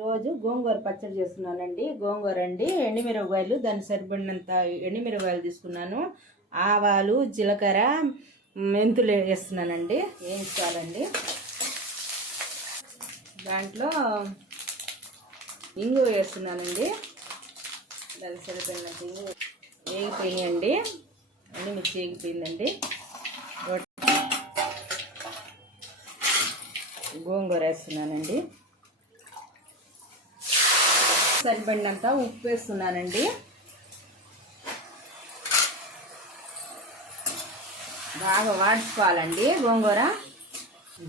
రోజు గోంగూర పచ్చడి చేస్తున్నానండి. గోంగూర అండి, ఎండుమిరపకాయలు, దాన్ని సరిపడినంత ఎండుమిరపకాయలు తీసుకున్నాను. ఆవాలు, జీలకర్ర, మెంతులు వేస్తున్నానండి, వేయించాలండి. దాంట్లో ఇంగు వేస్తున్నానండి, దానికి సరిపడినంత ఇంగు వేగిపోయినాయండి. అన్నీ మిక్స్ వేగిపోయిందండి. గోంగూర వేస్తున్నానండి, సరిపడినంత ఉప్పు వేస్తున్నానండి. బాగా వాడుకోవాలండి. గోంగూర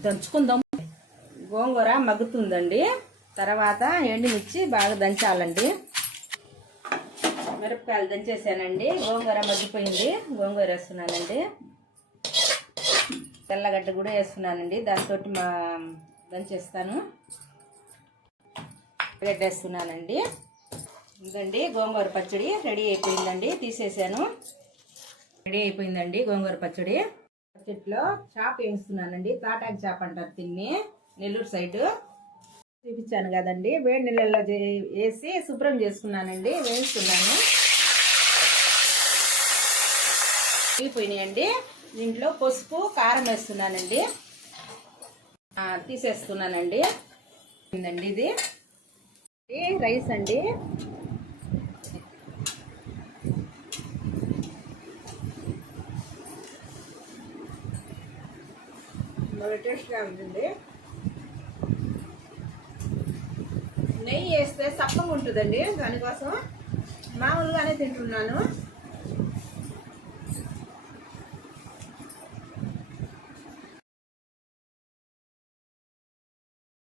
దంచుకుందాం. గోంగూర మగ్గుతుందండి. తర్వాత ఎండుమిర్చి బాగా దంచాలండి. మిరపకాయలు దంచేసానండి. గోంగూర మగ్గిపోయింది. గోంగూర వేస్తున్నానండి. తెల్లగడ్డ కూడా వేస్తున్నానండి, దాంతో దంచేస్తాను. గడ్డ వేస్తున్నానండి. ఇదండి గోంగూర పచ్చడి రెడీ అయిపోయిందండి. తీసేసాను. రెడీ అయిపోయిందండి గోంగూర పచ్చడి. పచ్చడిలో చేప వేస్తున్నానండి. తాటాకు చేప అంటారు తిన్ని, నెల్లూరు సైడ్. చూపించాను కదండి, వేడి నీళ్ళల్లో వేసి శుభ్రం చేసుకున్నానండి, వేస్తున్నాను. అయిపోయినాయండి. దీంట్లో పసుపు, కారం వేస్తున్నానండి. తీసేస్తున్నానండి. ఇది రైస్ అండి. టేస్ట్గా ఉంటుంది. నెయ్యి వేస్తే సప్పగా ఉంటుందండి, దానికోసం మామూలుగానే తింటున్నాను.